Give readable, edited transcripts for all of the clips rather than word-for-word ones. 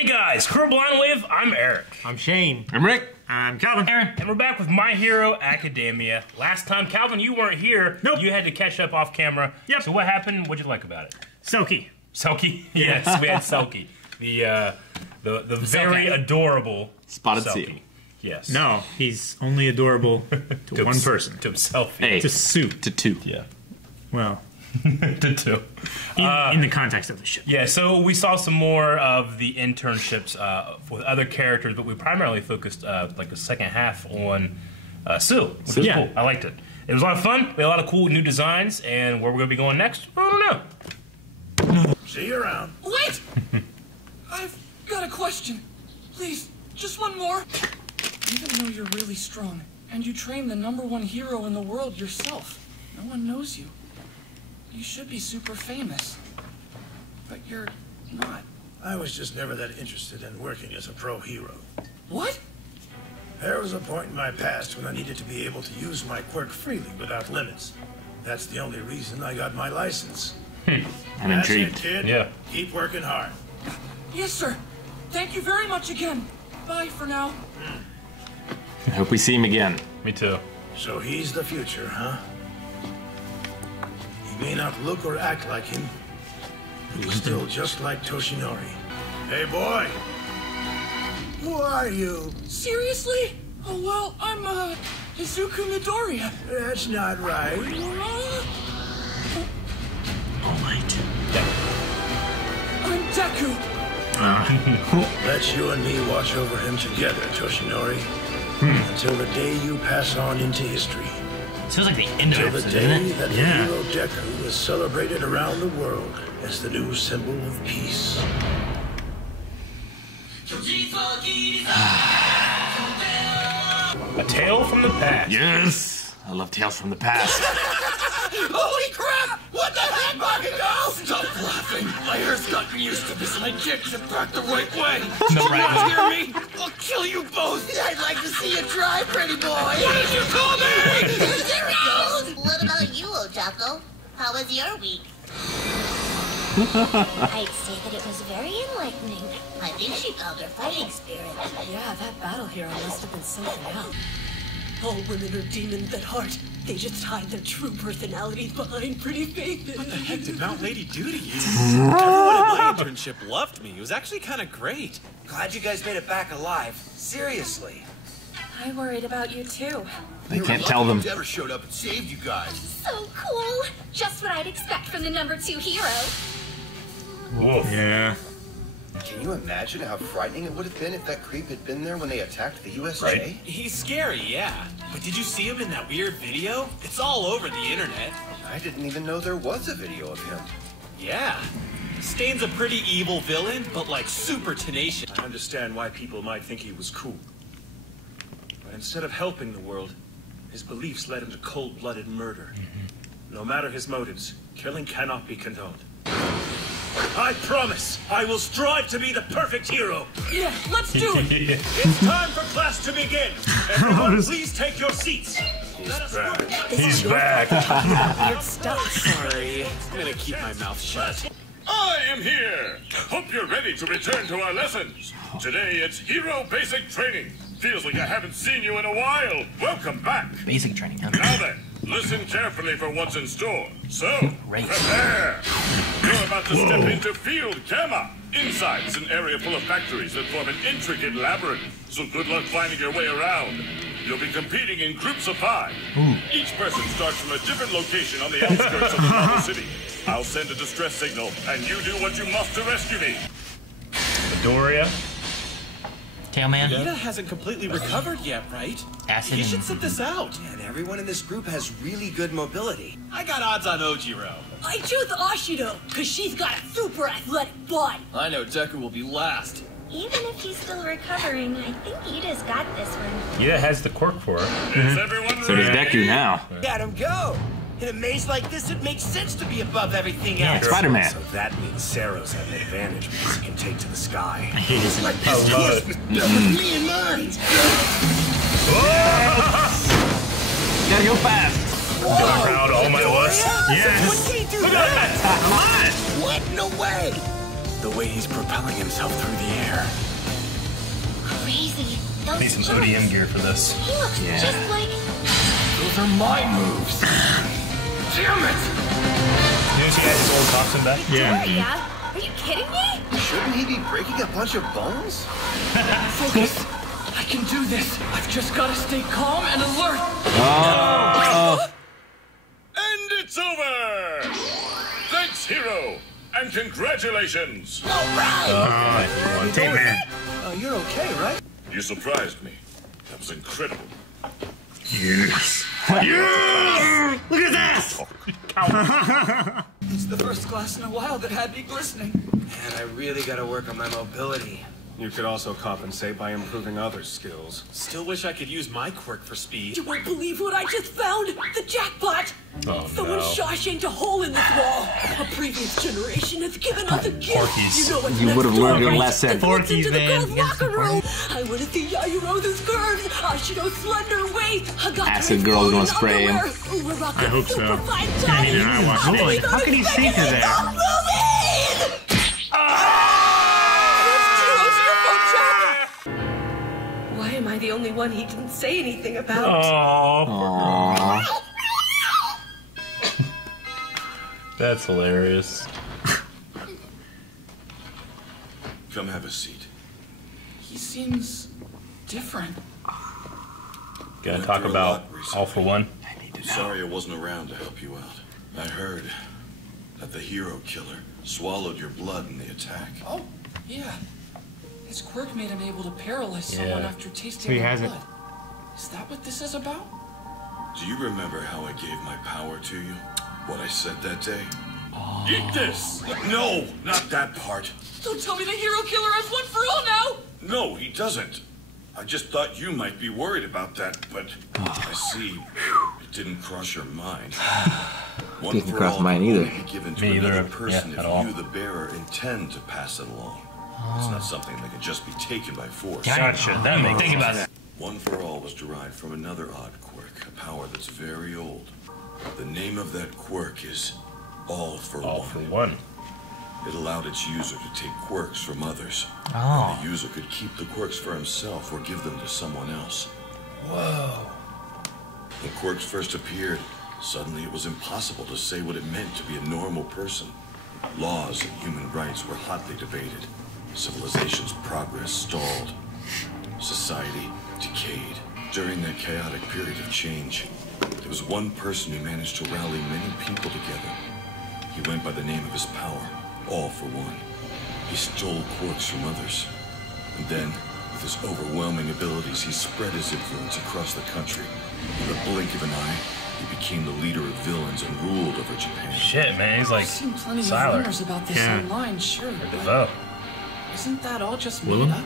Hey guys, Crew Blind Wave, I'm Eric. I'm Shane. I'm Rick. I'm Calvin. Aaron. And we're back with My Hero Academia. Last time, Calvin, you weren't here. Nope. You had to catch up off camera. Yep. So what happened? What'd you like about it? Selkie. Selkie? Yes, we had Selkie. The very adorable Spotted Selkie. seal. Yes. No, he's only adorable to one person. To himself. Hey. To Soup. To two. Yeah. Well, To two. in the context of the ship. Yeah, so we saw some more of the internships with other characters, but we primarily focused like the second half on Sue, which was cool. I liked it. It was a lot of fun. We had a lot of cool new designs, and where we're going to be going next, I don't know. See you around. Wait! I've got a question. Please, just one more. Even though you're really strong, and you train the #1 hero in the world yourself, no one knows you. You should be super famous. But you're not. I was just never that interested in working as a pro hero. What? There was a point in my past when I needed to be able to use my quirk freely without limits. That's the only reason I got my license. I'm That's intrigued. it, kid. Yeah. Keep working hard. Yes, sir. Thank you very much again. Bye for now. I hope we see him again. Me too. So he's the future, huh? He may not look or act like him, but he's still just like Toshinori. Hey, boy! Who are you? Seriously? Oh, well, I'm, Izuku Midoriya. That's not right. I'm Deku. Let's you and me watch over him together, Toshinori. Until the day you pass on into history. Sounds like the end of Until the it, day doesn't it? that the hero Deku is celebrated around the world as the new symbol of peace. A Tale from the Past. Yes! I love Tales from the Past. Holy crap! What the heck, Bakugo? Stop laughing. My hair's gotten used to this, and I can't get back the right way. No, You right. hear me? I'll kill you both. I'd like to see you try, pretty boy. What did you call me? What about you, Otaku? How was your week? I'd say that it was very enlightening. I think she found her fighting spirit. Yeah, that battle hero must have been something else. All women are demons at heart. They just hide their true personalities behind pretty faces. What the heck did Mount Lady do to you? Everyone at my internship loved me. It was actually kind of great. Glad you guys made it back alive. Seriously. I worried about you too. They can't tell them. Never showed up and saved you guys. So cool. Just what I'd expect from the #2 hero. Woof. Yeah. Can you imagine how frightening it would have been if that creep had been there when they attacked the USJ? Right. He's scary, yeah. But did you see him in that weird video? It's all over the internet. I didn't even know there was a video of him. Yeah. Stain's a pretty evil villain, but like super tenacious. I understand why people might think he was cool. But instead of helping the world, his beliefs led him to cold-blooded murder. No matter his motives, killing cannot be condoned. I promise, I will strive to be the perfect hero. Yeah, let's do it. It's time for class to begin. Everyone, please take your seats. He's back. Weird stuff. Sorry. I'm gonna keep my mouth shut. I am here. Hope you're ready to return to our lessons. Today it's hero basic training. Feels like I haven't seen you in a while. Welcome back. Basic training. Now then, listen carefully for what's in store. So, prepare. You're about to step into Field Gamma. Inside is an area full of factories that form an intricate labyrinth. So good luck finding your way around. You'll be competing in groups of 5. Each person starts from a different location on the outskirts of the novel city. I'll send a distress signal, and you do what you must to rescue me. Midoriya. Tailman. Ida hasn't completely recovered yet, right? Acid. You should sit this out. And everyone in this group has really good mobility. I got odds on Ojiro. I choose Ashido, because she's got a super athletic body. I know Deku will be last. Even if he's still recovering, I think Ida's got this one. Ida has the quirk for her. Is everyone So does ready? Deku now. Let him go. In a maze like this, it makes sense to be above everything else. Spider-Man. So that means Sero's have an advantage because he can take to the sky. Like I this love course it. was built with me in mind. Gotta go fast. Going proud all my was. When can he do that? Come on. What? No way. The way he's propelling himself through the air. see. Those Need some ODM gear for this. He looks just like... Those are my moves. Damn it! You know, she got his old toxin back? Yeah. Are you kidding me? Shouldn't he be breaking a bunch of bones? Focus. I can do this. I've just got to stay calm and alert. And it's over! Thanks, hero! And congratulations! Take man. You're okay, right? You surprised me. That was incredible. Yes. Yes! Look at this! It's the first glass in a while that had me glistening. And I really gotta work on my mobility. You could also compensate by improving others' skills. Still wish I could use my quirk for speed. You won't believe what I just found! The jackpot! Oh, Someone no. Shawshanked a hole in this wall. A previous generation has given us a gift. Porkies. You know what's You next would have door, learned your right? lesson. It leads Porkies, into the man. girls' Yes, locker room. Porkies. I want to see Yajiro's curves. Ashido's slender waist. Acid girl's gonna spray him. I hope so. Didn't even I watch it. How could he sink her there? Why am I the only one he didn't say anything about? Aww. That's hilarious. Come have a seat. He seems different. Gonna talk about All for One. Sorry I wasn't around to help you out. I heard that the hero killer swallowed your blood in the attack. Oh, yeah. His quirk made him able to paralyze someone after tasting So he their has it. blood. Is that what this is about? Do you remember how I gave my power to you? What I said that day? Eat this! No, not that part. Don't tell me the hero killer has one for all now! No, he doesn't. I just thought you might be worried about that, but I see it didn't cross your mind. One Didn't for cross all mine can either. only be given to Me another either. person Yeah, at all. if you, the bearer, intend to pass it along. It's not something that can just be taken by force. Gotcha. That makes sense. Think about it. One for all was derived from another odd quirk, a power that's very old. The name of that quirk is All for All One. for One. It allowed its user to take quirks from others. Oh. And the user could keep the quirks for himself or give them to someone else. Whoa. When quirks first appeared, suddenly it was impossible to say what it meant to be a normal person. Laws and human rights were hotly debated. Civilization's progress stalled. Society decayed. During that chaotic period of change, there was one person who managed to rally many people together. He went by the name of his power, All for One. He stole quirks from others. And then, with his overwhelming abilities, he spread his influence across the country. In the blink of an eye, he became the leader of villains and ruled over Japan. Shit, man. He's like I've seen plenty of Siler. rumors about this Yeah. online, sure. but DeVoe. Isn't that all just Willem? made up?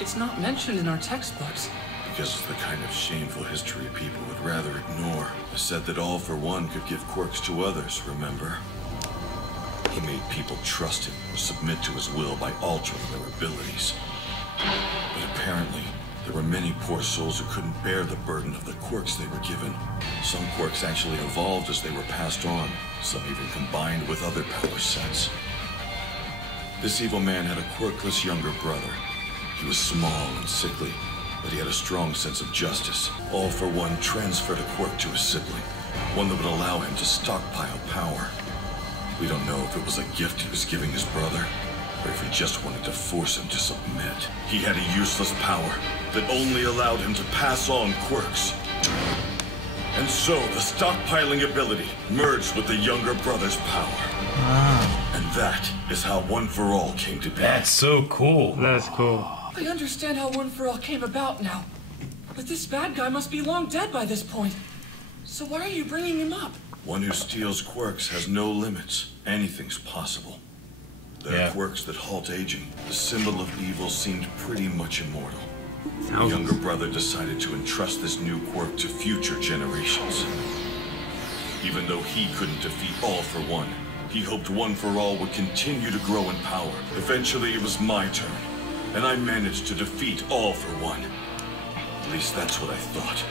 It's not mentioned in our textbooks. Because it's the kind of shameful history people would rather ignore. I said that All for One could give quirks to others, remember? He made people trust him or submit to his will by altering their abilities. But apparently, there were many poor souls who couldn't bear the burden of the quirks they were given. Some quirks actually evolved as they were passed on. Some even combined with other power sets. This evil man had a quirkless younger brother. He was small and sickly, but he had a strong sense of justice. All for One transferred a quirk to his sibling, one that would allow him to stockpile power. We don't know if it was a gift he was giving his brother, or if he just wanted to force him to submit. He had a useless power that only allowed him to pass on quirks. And so the stockpiling ability merged with the younger brother's power. And that is how One for All came to be. That's so cool. That's cool. I understand how One for All came about now. But this bad guy must be long dead by this point. So why are you bringing him up? One who steals quirks has no limits. Anything's possible. There are quirks that halt aging. The symbol of evil seemed pretty much immortal. The younger brother decided to entrust this new quirk to future generations. Even though he couldn't defeat All for One, he hoped One for All would continue to grow in power. Eventually it was my turn, and I managed to defeat All for One. At least that's what I thought.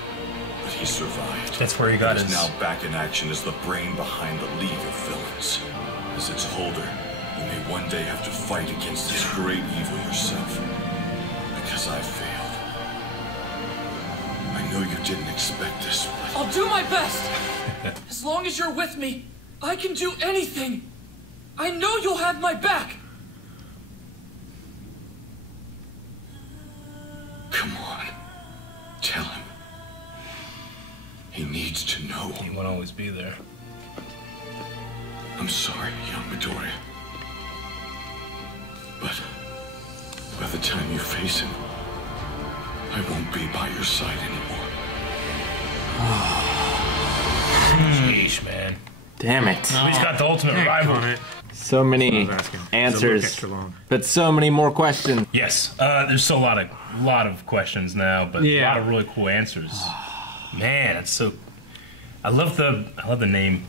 But he survived. That's where he got He is his... now back in action as the brain behind the League of Villains. As its holder, you may one day have to fight against this great evil yourself. Because I failed. expect this. I'll do my best. As long as you're with me, I can do anything. I know you'll have my back. Come on. Tell him. He needs to know. He won't always be there. I'm sorry, young Midoriya. But by the time you face him, I won't be by your side anymore. Sheesh, man. Damn it. We just got the ultimate rival. So many answers, but so many more questions. Yes, there's still a lot of questions now, but a lot of really cool answers. Man, it's so. I love the name.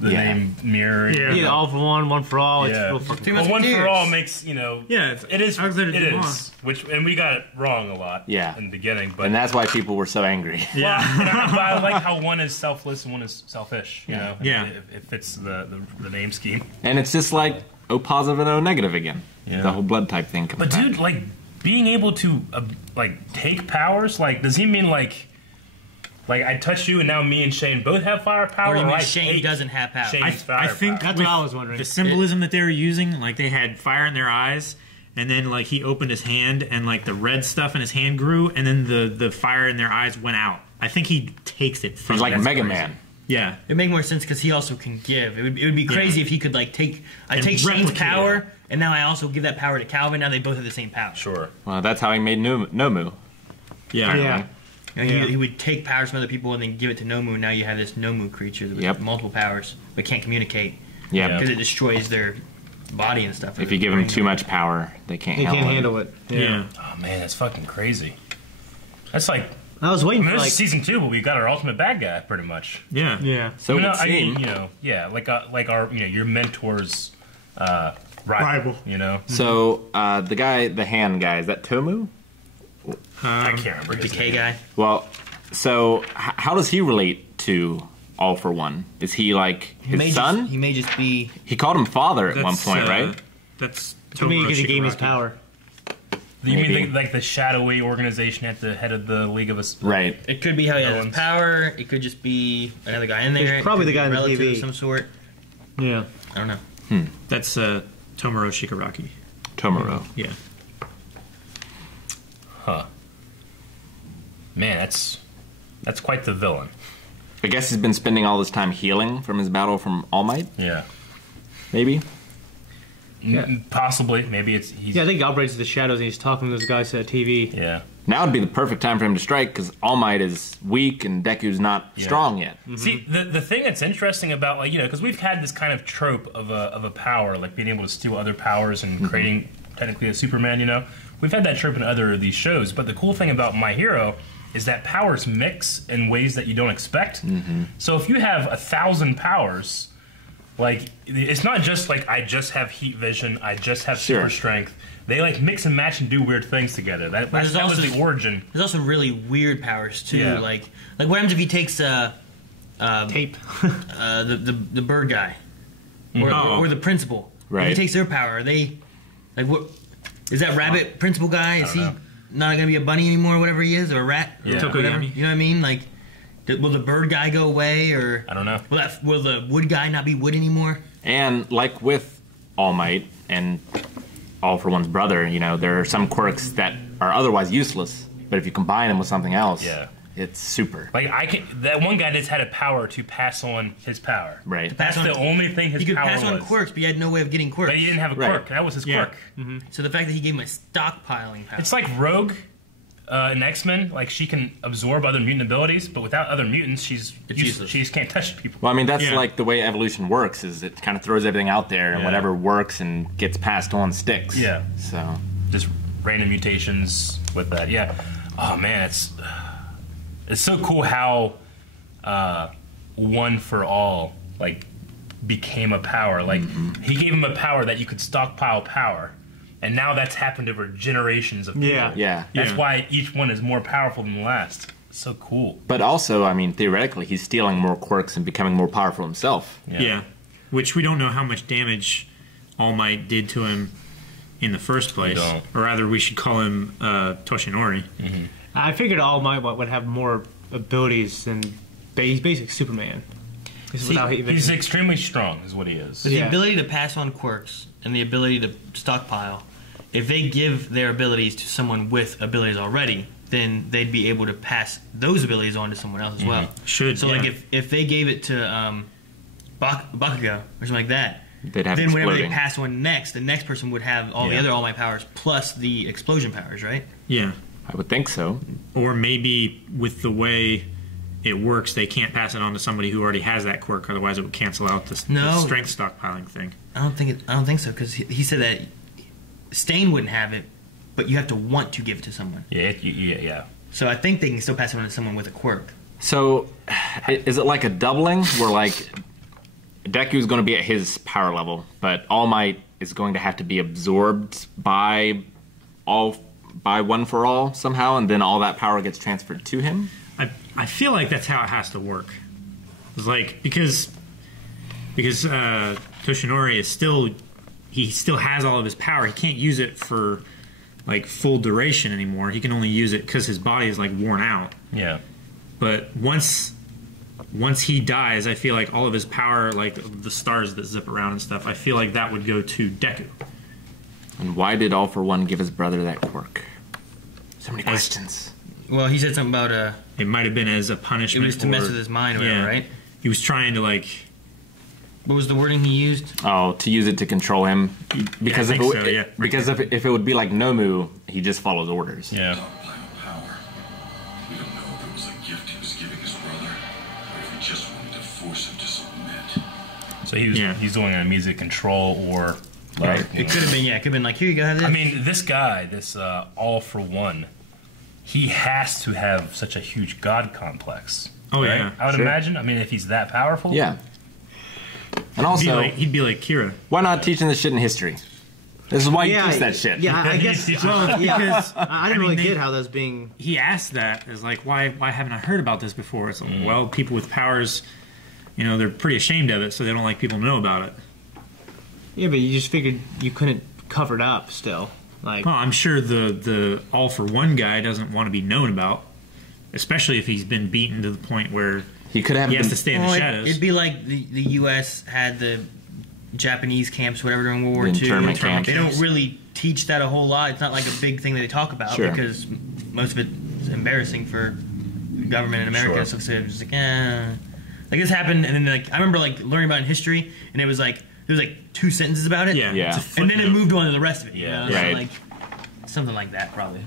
The name mirror. Yeah, all for one for all. It's real fucking well, one for all makes, you know. Yeah, it is. It is. And we got it wrong a lot. Yeah. In the beginning, but and that's why people were so angry. Yeah. But I like how one is selfless and one is selfish. You know. Yeah. It fits the name scheme. And it's just like O positive and O negative again. Yeah. The whole blood type thing comes back. But dude, like being able to like take powers, like does he mean like I touch you and now me and Shane both have fire power? Or do you mean Shane doesn't have power? I think that's what I was wondering. The symbolism that they were using, like they had fire in their eyes, and then like he opened his hand and like the red stuff in his hand grew, and then the fire in their eyes went out. I think he takes it from He's like Mega Man. Yeah, it make more sense because he also can give. It would be crazy if he could like take Shane's power, and now I also give that power to Calvin. Now they both have the same power. Sure. Well, that's how he made Nomu. Yeah. You know, he would take powers from other people and then give it to Nomu. And now you have this Nomu creature with multiple powers but can't communicate. Yeah, because it destroys their body and stuff. If you give them too much power, they can't. Handle it. Yeah. Oh man, that's fucking crazy. That's like. I was waiting for like season 2, but we got our ultimate bad guy pretty much. Yeah. So I mean, you know, like our your mentor's rival. You know. So the hand guy, is that Tomu? I can't remember. The decay guy. Well, so how does he relate to All for One? Is he like his son? He may just be. He called him father at one point, right? That's to me because he gave his power. You mean like the shadowy organization at the head of the League of Us? Right. It could be how he has his power. It could just be another guy in there. He's probably the guy in the relative TV of some sort. Yeah. I don't know. That's Tomoro Shigaraki. Tomoro. Yeah. Huh. Man, that's quite the villain. I guess he's been spending all this time healing from his battle from All Might. Yeah. Maybe. Yeah. Possibly. Maybe it's. I think operates the shadows and he's talking to those guys at TV. Yeah. Now would be the perfect time for him to strike because All Might is weak and Deku's not strong yet. See, the thing that's interesting about, like, you know, because we've had this kind of trope of a power, like being able to steal other powers and creating technically a Superman, you know. We've had that trope in other of these shows, but the cool thing about My Hero is that powers mix in ways that you don't expect. So if you have 1,000 powers, like, it's not just like I just have heat vision, I just have super strength. They like mix and match and do weird things together. That was the origin. There's also really weird powers too. Yeah. Like what happens if he takes tape, the bird guy, or the principal? Right. If he takes their power, are they like what? Is that rabbit principal guy? Is he not going to be a bunny anymore, or whatever he is, or a rat? Yeah. Whatever. You know what I mean? Like, will the bird guy go away, or I don't know. Will the wood guy not be wood anymore? And like with All Might and All for One's brother, you know, there are some quirks that are otherwise useless, but if you combine them with something else, it's super. Like that one guy just had a power to pass on his power. Right. That's the only thing his power was. He could pass on was. quirks, but he had no way of getting quirks. But he didn't have a quirk. That was his quirk. So the fact that he gave him a stockpiling power. It's like Rogue in X-Men. Like, she can absorb other mutant abilities, but without other mutants, she's useless. She just can't touch people. Well, I mean, that's like the way evolution works, is it kind of throws everything out there, and whatever works and gets passed on sticks. Yeah. So just random mutations with that. Yeah. Oh, man, it's so cool how One for All, like, became a power. Like, he gave him a power that you could stockpile power. And now that's happened over generations of people. That's why each one is more powerful than the last. It's so cool. But also, I mean, theoretically, he's stealing more quirks and becoming more powerful himself. Yeah. Which we don't know how much damage All Might did to him in the first place. Or rather, we should call him Toshinori. I figured All Might would have more abilities than he's basically Superman. He's extremely strong, is what he is. But the ability to pass on quirks and the ability to stockpile, if they give their abilities to someone with abilities already, then they'd be able to pass those abilities on to someone else as well. Should so yeah. like if they gave it to Bakugo or something like that, they'd have then whenever they exploding. pass one next, the next person would have all the other All Might powers plus the explosion powers, right? Yeah. I would think so. Or maybe with the way it works, they can't pass it on to somebody who already has that quirk. Otherwise, it would cancel out the strength stockpiling thing. I don't think so because he said that Stain wouldn't have it, but you have to want to give it to someone. Yeah. So I think they can still pass it on to someone with a quirk. So, is it like a doubling where like Deku is going to be at his power level, but All Might is going to have to be absorbed by One for All somehow, and then all that power gets transferred to him? I feel like that's how it has to work. It's like because Toshinori is still has all of his power. He can't use it for like full duration anymore. He can only use it because his body is like worn out. Yeah. But once he dies, I feel like all of his power, like the stars that zip around and stuff, I feel like that would go to Deku. And why did All for One give his brother that quirk? So many questions. Well, he said something about it might have been as a punishment. It was to mess with his mind or whatever, right? He was trying to like. What was the wording he used? Oh, to use it to control him. Because if it would be like Nomu, he just follows orders. Yeah. We don't know if it was a gift he was giving his brother, or if he just wanted to force him to submit. So he's doing a music control or. Right. It could have been, it could have been like, here you go, have this. I mean, this guy, this All for One, he has to have such a huge god complex. Oh, right? yeah. I would imagine. I mean, if he's that powerful. Yeah. And also, he'd be like Kira. Why not teaching this shit in history? This is why you teach that shit. Yeah, I guess. Well, because I didn't really get how that's being. He asked that is like, why haven't I heard about this before? It's like, well, people with powers, they're pretty ashamed of it, so they don't like people to know about it. Yeah, but you just figured you couldn't cover it up still. Like, well, I'm sure the All for One guy doesn't want to be known about, especially if he's been beaten to the point where he has to stay in the shadows. It'd be like the U.S. had the Japanese camps, whatever, during World War II. They don't really teach that a whole lot. It's not like a big thing that they talk about because most of it's embarrassing for the government in America. So they're just like, like this happened, and then I remember learning about it in history, and it was like there was 2 sentences about it. Yeah. And then it moved on to the rest of it. Yeah. Right. So something like that, probably.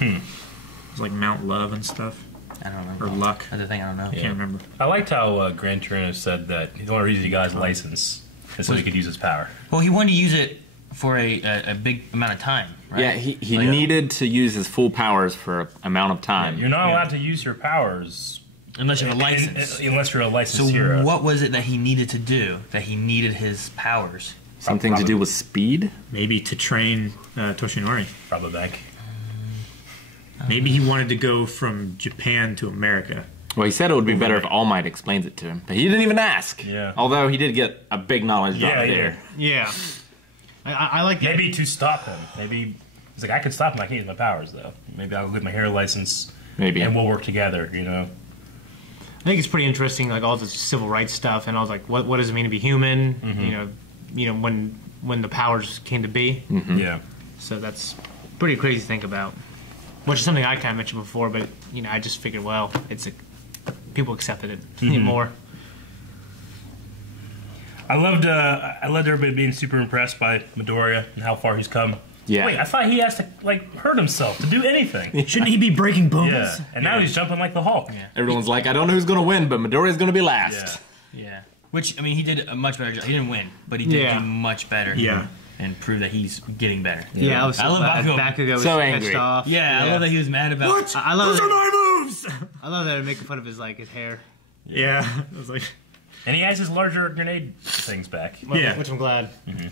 It's like Mount Love and stuff. I don't remember. Or Luck. That's the thing, I don't know. I can't remember. I liked how Gran Torino said that the only reason he got his license is so he could use his power. Well, he wanted to use it for a big amount of time, right? Yeah, he needed to use his full powers for an amount of time. You're not allowed to use your powers unless you have a license. Unless you're a licensed hero. So what was it that he needed to do? That he needed his powers? Something to do with speed? Maybe to train Toshinori. Rob a bank. Maybe he wanted to go from Japan to America. Well, he said it would be better if All Might explains it to him, but he didn't even ask. Yeah. Although he did get a big knowledge drop there. Yeah. I like that. Maybe to stop him. Maybe he's like, I can stop him. I can't use my powers though. Maybe I'll get my hero license. Maybe. And we'll work together. I think it's pretty interesting, like all the civil rights stuff, and I was like, what does it mean to be human? Mm-hmm. When the powers came to be. Mm-hmm. Yeah. So that's pretty crazy to think about. Which is something I kind of mentioned before, but I just figured, well, people accepted it more. I loved everybody being super impressed by Midoriya and how far he's come. Yeah. Wait, I thought he has to hurt himself to do anything. Shouldn't he be breaking bones? Yeah. And now he's jumping like the Hulk. Yeah. Everyone's like, I don't know who's going to win, but Midoriya's going to be last. Yeah. Which, I mean, he did a much better job. He didn't win, but he did do much better. Yeah. And prove that he's getting better. Yeah, I love Bakugo was so pissed angry. off. Yeah, I love that he was mad about. What? I love Those that. are my moves. I love that they're making fun of his hair. Yeah, I was like, and he has his larger grenade things back. Well, which I'm glad. Mm-hmm.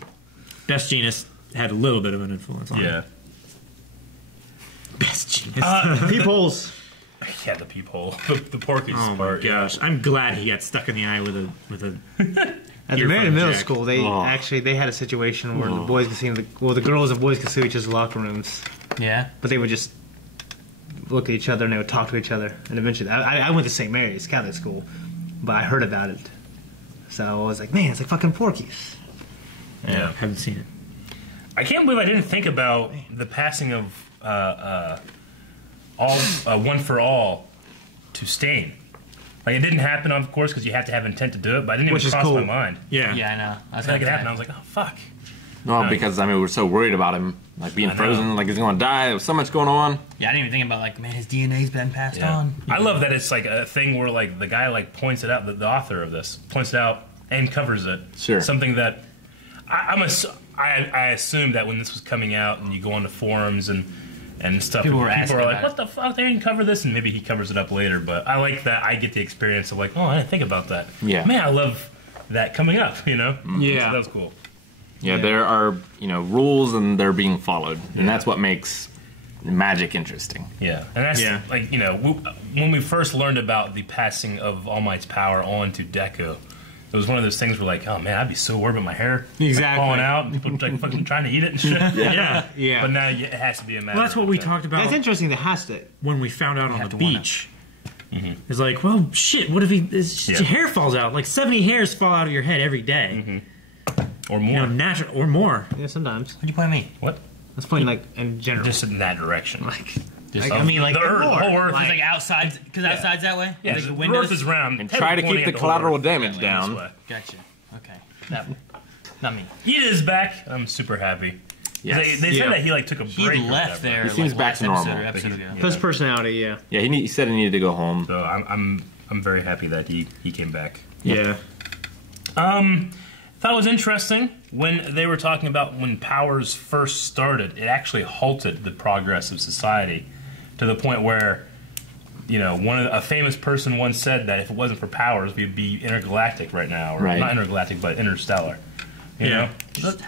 Best Genius had a little bit of an influence on him. Best Genius. Peepholes. Yeah, the peephole, the Porky's part. My gosh, I'm glad he got stuck in the eye with a. At the Marietta Middle School, they had a situation where the boys could see the girls and boys could see each other's locker rooms. Yeah, but they would just look at each other and they would talk to each other. And eventually, I went to St. Mary's Catholic school, but I heard about it. So I was like, man, it's like fucking Porky's. Yeah. Haven't seen it. I can't believe I didn't think about the passing of One for All to Stain. Like, it didn't happen, of course, because you have to have intent to do it, but I didn't even cross my mind. Yeah. Yeah, I know. I was like, it happened. I was like, oh, fuck. No, because, I mean, we were so worried about him, like, being frozen, like he's going to die. There was so much going on. Yeah, I didn't even think about, like, man, his DNA's been passed on. I love that it's, like, a thing where, like, the guy, like, points it out, the author of this, points it out and covers it. Sure. Something that I assumed that when this was coming out and you go onto forums and stuff, People are like, it. what the fuck, they didn't cover this, and maybe he covers it up later, but I like that I get the experience of like, oh, I didn't think about that. Yeah. Man, I love that coming up, you know? Yeah. So that was cool. Yeah, there are, rules and they're being followed. And that's what makes Magic interesting. Yeah. And that's, like, when we first learned about the passing of All Might's power on to Deku, it was one of those things where, like, oh man, I'd be so worried about my hair falling out, and people like fucking trying to eat it and shit. Yeah. But now it has to be a matter. Well, that's what we talked about. That's interesting. That has to. When we found out on the beach, it's like, well, shit. What if your hair falls out? Like 70 hairs fall out of your head every day, or more, natural or more. Yeah, sometimes. What do you point at me? What? I was pointing like in general, just in that direction. Like, I mean, like the whole Earth, like outside, because outside's that way. Yeah, like the windows? Earth is round. And try to keep the collateral damage down. Gotcha. Okay. Not me. Ida is back. I'm super happy. Yes. They said that he like took a break. He left there. He seems back to normal. Episode ago. His personality, yeah. Yeah, he said he needed to go home. So I'm very happy that he came back. Yeah. Thought it was interesting when they were talking about when powers first started. It actually halted the progress of society to the point where, a famous person once said that if it wasn't for powers, we'd be intergalactic right now, or not intergalactic, but interstellar. You know,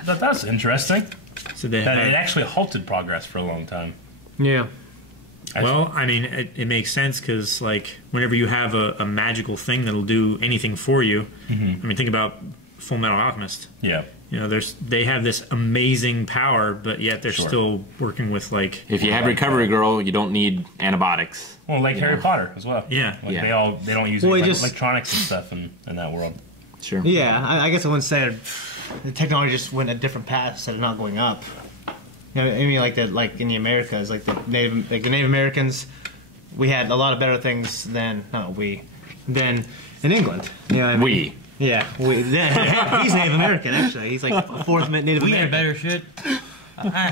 that's interesting. So that it actually halted progress for a long time. Yeah. Well, I mean, it makes sense because, like, whenever you have a magical thing that'll do anything for you, I mean, think about Full Metal Alchemist. Yeah. They have this amazing power, but yet they're still working with, like... If you have Recovery Girl, you don't need antibiotics. Well, like Harry Potter as well. Yeah. Like they don't use electronics and stuff in that world. Sure. Yeah, I guess I wouldn't say the technology just went a different path instead of not going up. I mean, like that, like in the Americas, like the Native Americans, we had a lot of better things than in England. You know what I mean? Yeah, he's Native American actually. He's like a fourth Native American. We had better shit.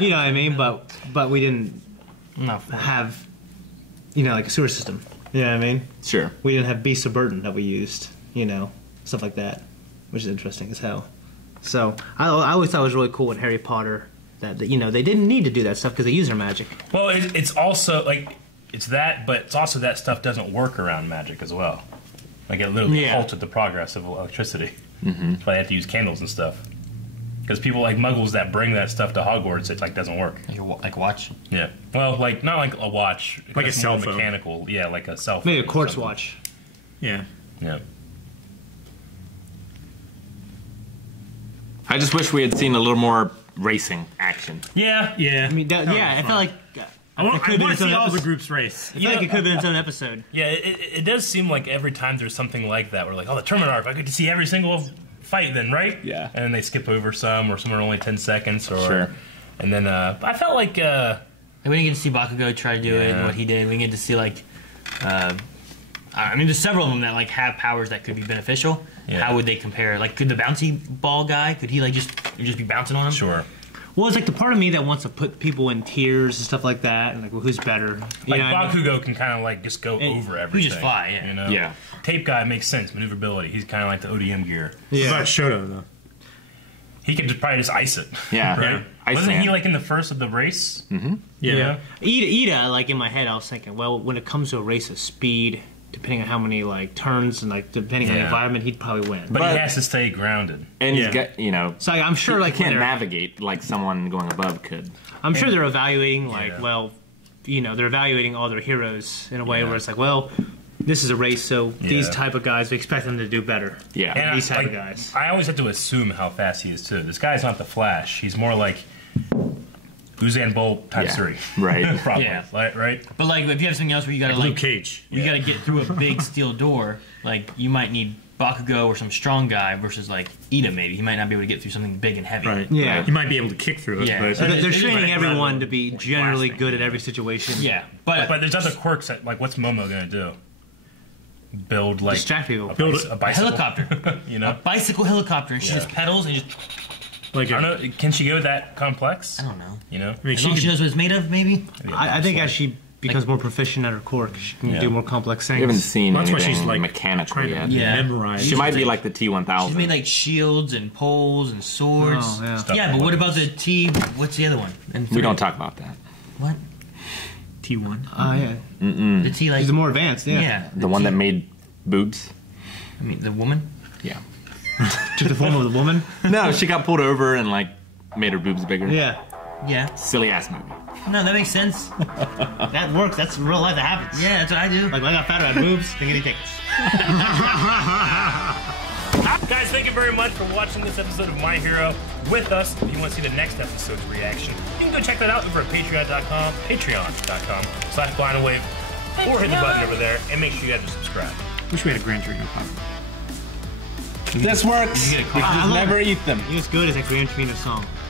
You know what I mean? But we didn't have like a sewer system. You know what I mean? Sure. We didn't have beasts of burden that we used. Stuff like that, which is interesting as hell. So I always thought it was really cool in Harry Potter that they didn't need to do that stuff because they use their magic. Well, it's also like it's that, but it's also that stuff doesn't work around magic as well. Like it literally halted the progress of electricity. So they had to use candles and stuff. Because people like Muggles that bring that stuff to Hogwarts, it like doesn't work. Like watch. Yeah. Well, like not like a watch, like a cell phone. Mechanical. Yeah, like a cell phone. Maybe a quartz watch. Yeah. Yeah. I just wish we had seen a little more racing action. Yeah. I mean, I feel like. I want to see all the groups race. I feel like it could have been its own episode. Yeah, it does seem like every time there's something like that, we're like, oh, the Terminarch, I get to see every single fight then, right? Yeah. And then they skip over some, or some are only 10 seconds, or... Sure. And then, I felt like... we didn't get to see Bakugo try to do it and what he did. We get to see, like... I mean, there's several of them that, like, have powers that could be beneficial. Yeah. How would they compare? Like, could the bouncy ball guy, could he, like, just be bouncing on him? Sure. Well, it's like the part of me that wants to put people in tiers and stuff like that, and like, well, who's better? Like Bakugo can kind of like just go over everything. He just fly, Yeah. Tape guy makes sense, maneuverability. He's kind of like the ODM gear. Yeah. What about Shoto though? He could probably just ice it. Yeah. Right. Wasn't he like in the first of the race? Mm-hmm. Yeah. Ida, like in my head, I was thinking, well, when it comes to a race of speed, depending on how many like turns and like depending on the environment, he'd probably win. But he has to stay grounded, and he's got So I'm sure like he can't navigate like someone going above could. I'm sure they're evaluating they're evaluating all their heroes in a way where it's like, well, this is a race, so these type of guys we expect them to do better. Yeah, and these type of guys. I always have to assume how fast he is too. This guy's not the Flash. He's more like Usain Bolt times 3. Right. Probably. Yeah. Right? But like, if you have something else where you gotta like Luke Cage, you gotta get through a big steel door. Like you might need Bakugo or some strong guy versus like Ida. Maybe he might not be able to get through something big and heavy. Right. Yeah. You might be able to kick through it. Yeah. But So they're training everyone to be generally good at every situation. Yeah, but there's other quirks that, like, what's Momo gonna do? Build like distract people. a bicycle. Helicopter. You know, a bicycle helicopter, and she just pedals and just. Like, I don't know. Can she go that complex? I don't know. You know, I mean, As long as she knows what it's made of, maybe. I think as she becomes more proficient at her quirk, she can do more complex things. We haven't seen That's why anything she's, like, mechanical yet. memorize. She might be like the T-1000. She's made like shields and poles and swords. Oh, yeah. Stuff Yeah, but what about the T? What's the other one? And We don't talk about that. What? T1. Oh, yeah. The T like She's more advanced, yeah. yeah. The one that made boobs. I mean, the woman. Yeah. Took the form of the woman? No, she got pulled over and like made her boobs bigger. Yeah. Yeah. Silly ass movie. No, that makes sense. That works. That's real life that happens. Yeah, that's what I do. Like, when I got fatter, I had boobs, didn't get any tickets. guys, thank you very much for watching this episode of My Hero with us. If you want to see the next episode's reaction, you can go check that out over at patreon.com/blindwave, or hit the button over there and make sure you guys are subscribed. Wish we had a Gran Torino pop. This works. You get a call. You can just never eat them. It's good as a Gran Torino song.